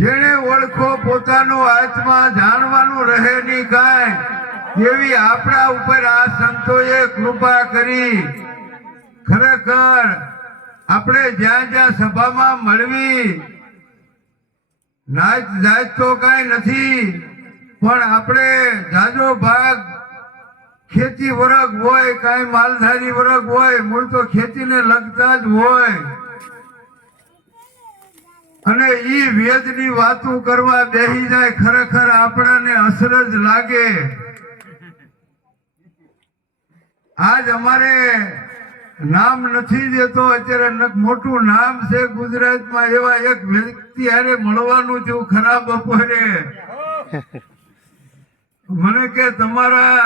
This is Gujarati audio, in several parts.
જેને ઓળખો પોતાનો આત્મા જાણવાનું રહે નહીં કાંઈ એવી આપણા ઉપર આ સંતોએ કૃપા કરી. ખરેખર આપણે જ્યાં જ્યાં સભામાં મળવી નાચ જાત તો કાંઈ નથી, પણ આપણે જાજો ભાગ ખેતી વર્ગ હોય, કાંઈ માલધારી વર્ગ હોય, મૂળ તો ખેતીને લગતા જ હોય. અને ઈ વેદની વાતો કરવા બેસી જાય, ખરેખર આપણાને અસર જ લાગે. આજ અમારે નામ નથી દેતો, અત્યારે મોટું નામ છે ગુજરાતમાં, એવા એક વ્યક્તિ હારે મળવાનું થયું ખરા બપોરે. મને કે તમારા,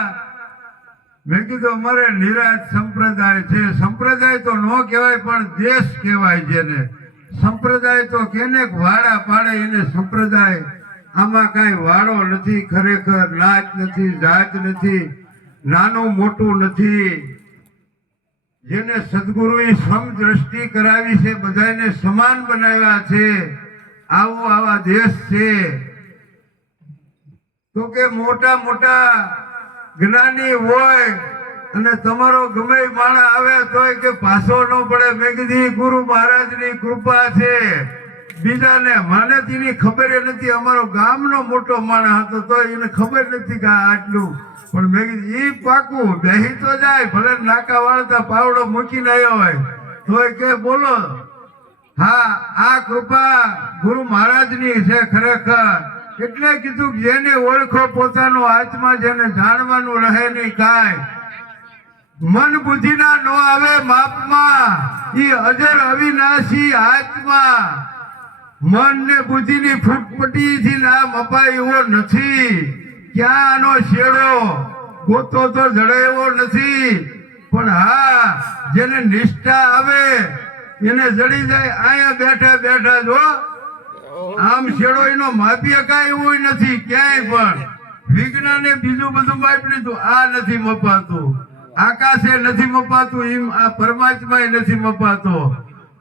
મેં કીધું અમારે નિરાજ સંપ્રદાય છે. સંપ્રદાય તો ન કહેવાય પણ દેશ કહેવાય જેને. સંપ્રદાય તો કેને વાડા પાડે એને સંપ્રદાય. આમાં કાંઈ વાડો નથી, ખરેખર નાચ નથી, જાત નથી, નાનું મોટું નથી. જેને સદગુરુએ સમદ્રષ્ટિ કરાવી છે, બધાને સમાન બનાવ્યા છે, આવા દેશ છે. તો કે મોટા મોટા જ્ઞાની હોય અને તમારો ગમે માણસ આવે તોય કે પાછો ન પડે. મેં કીધી ગુરુ મહારાજની કૃપા છે. બીજાને મને તેની ખબર નથી. અમારો ગામનો મોટો માણસ હતો તો એને ખબર નથી કે આટલું, પણ મેં કીધું ઈ પાકું બેહી તો જાય, ભલે નાકા વાળતા પાવડો મૂકીને આવ્યો હોય તોય કે બોલો. હા, આ કૃપા ગુરુ મહારાજની છે ખરેખર. એટલે કીધું જેને ઓળખો પોતાનો આત્મા, જેને જાણવાનું રહે નહીં કાંઈ. મન બુદ્ધિના નો આવે માપમાં, ઈ અજર અવિનાશી આત્મા. મન ને બુદ્ધિની ફૂટપટ્ટીથી નામ અપાય એવો નથી. ક્યાં આનો શેડો ગોતો તો જડે એવો નથી. પણ હા, જેને નિષ્ઠા આવે એને જડી જાય. અહીંયા બેઠા બેઠા જો આમ શેડો એનો માપીએ કાંઈ એવું નથી ક્યાંય. પણ વિજ્ઞાને બીજું બધું માપી લીધું, આ નથી મપાતું. આકાશે નથી મપાતું, એમ આ પરમાત્મા નથી મપાતો.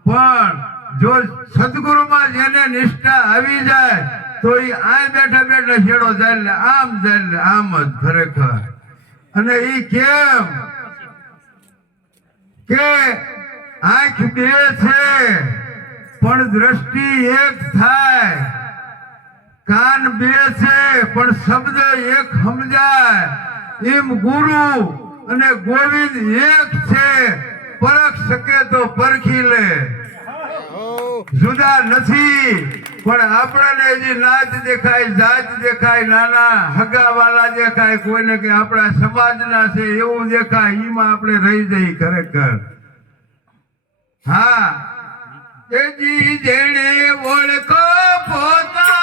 પણ જો સદગુરુમાં જેને નિષ્ઠા આવી જાય તો એ આ બેઠા બેઠા છેડો જાય, આમ જાય, આમ જ ખરેખર. અને એ કેમ કે આંખ બે છે પણ દ્રષ્ટિ એક થાય, કાન બે છે પણ શબ્દ એક સમજાય. એમ ગુરુ અને ગોવિંદ એક છે, પરખ શકે તો પરખી લે. જુદા નથી. પણ આપણને હજી નાચ દેખાય, જાત દેખાય, નાના હગાવાલા દેખાય, કોઈને કે આપણા સમાજના છે એવું દેખાય, એમાં આપણે રહી જઈએ ખરેખર. હા, એજી જેણે ઓળખો પોતાનો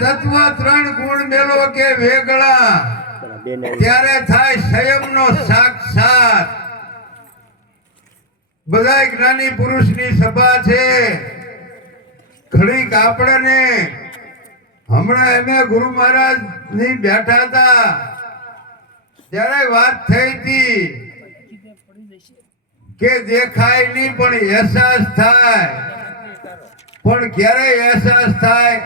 તત્વ ત્રણ ગુણ મેલો કે વેગળા, ત્યારે થાય સંયમનો સાક્ષાત. બધા જ્ઞાની પુરુષની સભા છે. ઘડીક આપણને હમણાં એમે ગુરુ મહારાજ ની બેઠા હતા ત્યારે વાત થઈ હતી કે દેખાય નહીં પણ અહેસાસ થાય. પણ ક્યારે અહેસાસ થાય?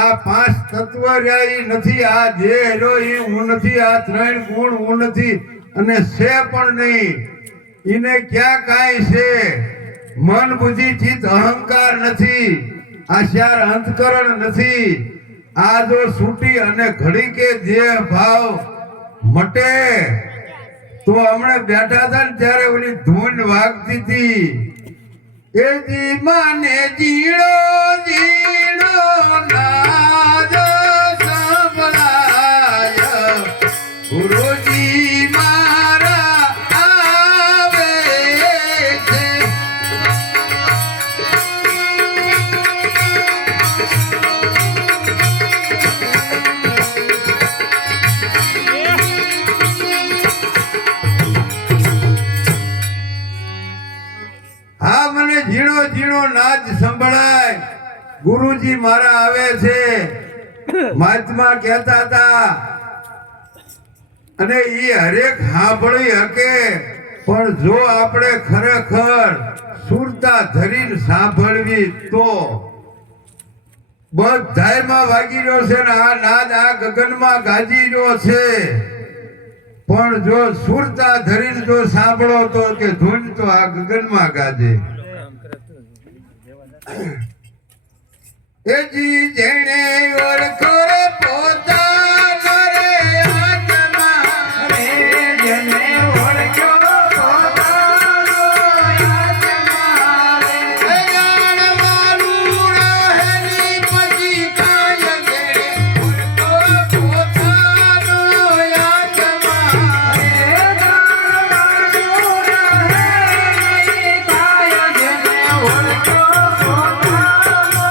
આ પાંચ તત્વ રહ્યા ઈ નથી, આ જે રહ્યો ઈ હું નથી, આ ત્રણ ગુણ હું નથી અને છે પણ નહીં. ઈને ક્યાં કાંઈ છે? મન બુદ્ધિ ચિત્ત અહંકાર નથી, આ ચાર અંતકરણ નથી. આ જો છૂટી અને ઘડી કે જે ભાવ મટે તો હમણાં બેઠા હતા ને ત્યારે ઓલી ધૂન વાગતી હતી, એ જી માને જીણો જીણો નાદ સંભળાય, ગુરુજી મારા આવે છે. હા, મને ઝીણો ઝીણો નાદ સંભળાય, ગુરુજી મારા આવે છે. મહાત્મા કહેતા હતા અને ઈ હરેક સાંભળી શકે, પણ જો આપણે ખરેખર સુરતા ધરીને સાંભળવી તો બધાયમાં વાગી રહ્યો છે ને આ નાદ આ ગગનમાં ગાજી રહ્યો છે. પણ જો સુરતા ધરીને જો સાંભળો તો કે ધૂન તો આ ગગનમાં ગાજે. એ જી જેણે ઓળખો રે પોતાનો રે આત્મા રે, જેણે ઓળખો પોતાનો આત્મા રે, જાણવાનું રહેલી પછી કાય જેણે ઓળખો પોતાનો આત્મા રે, જાણવાનું રહેલી કાય જેણે ઓળખો પોતાનો